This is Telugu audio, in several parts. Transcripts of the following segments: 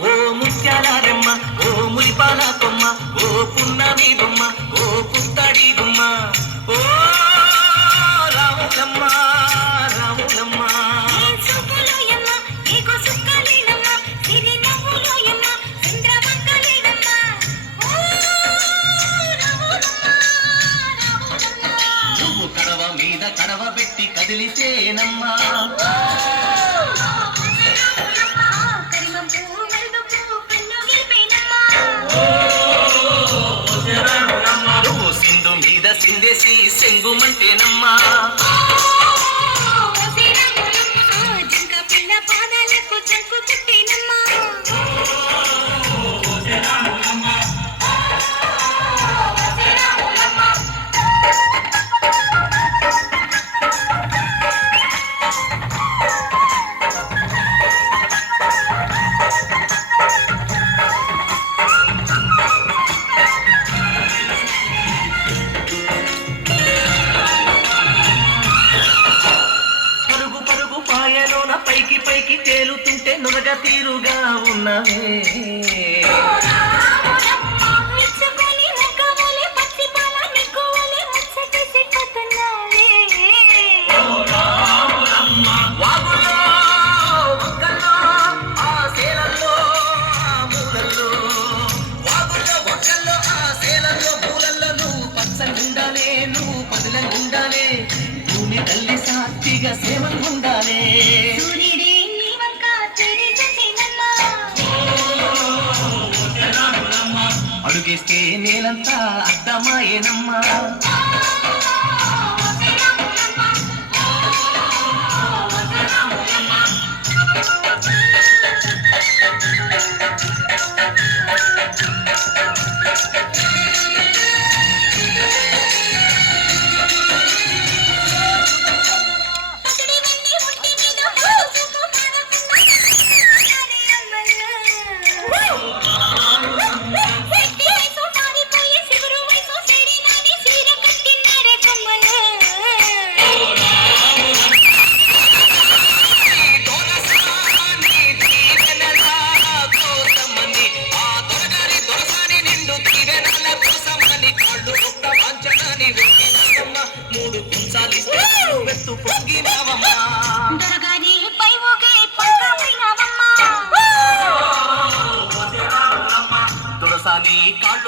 ఓ ముత్యాల రెమ్మ ఓ మురిపాల కొమ్మ ఓ పున్నమి బొమ్మ చిందేసి సెంగుమంటేనమ్మా. పైకి పైకి తేలుతుంటే నురగ తీరుగా ఉన్నవే. అడుగేస్తే నేనంతా అర్థమాయేనమ్మా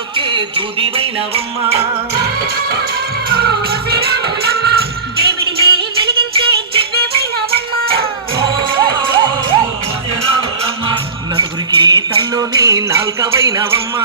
నాడొచ్చే ధృదివైనవమ్మా నలుగురికి తల్లోని నాల్కవైనవమ్మా.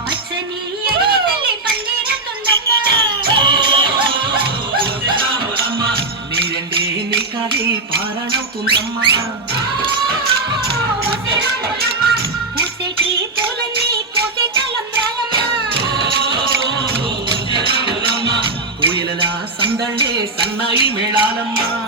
నది పారనవుతుందమ్మా సందళ్ళే సన్నాయి మేళాలమ్మా.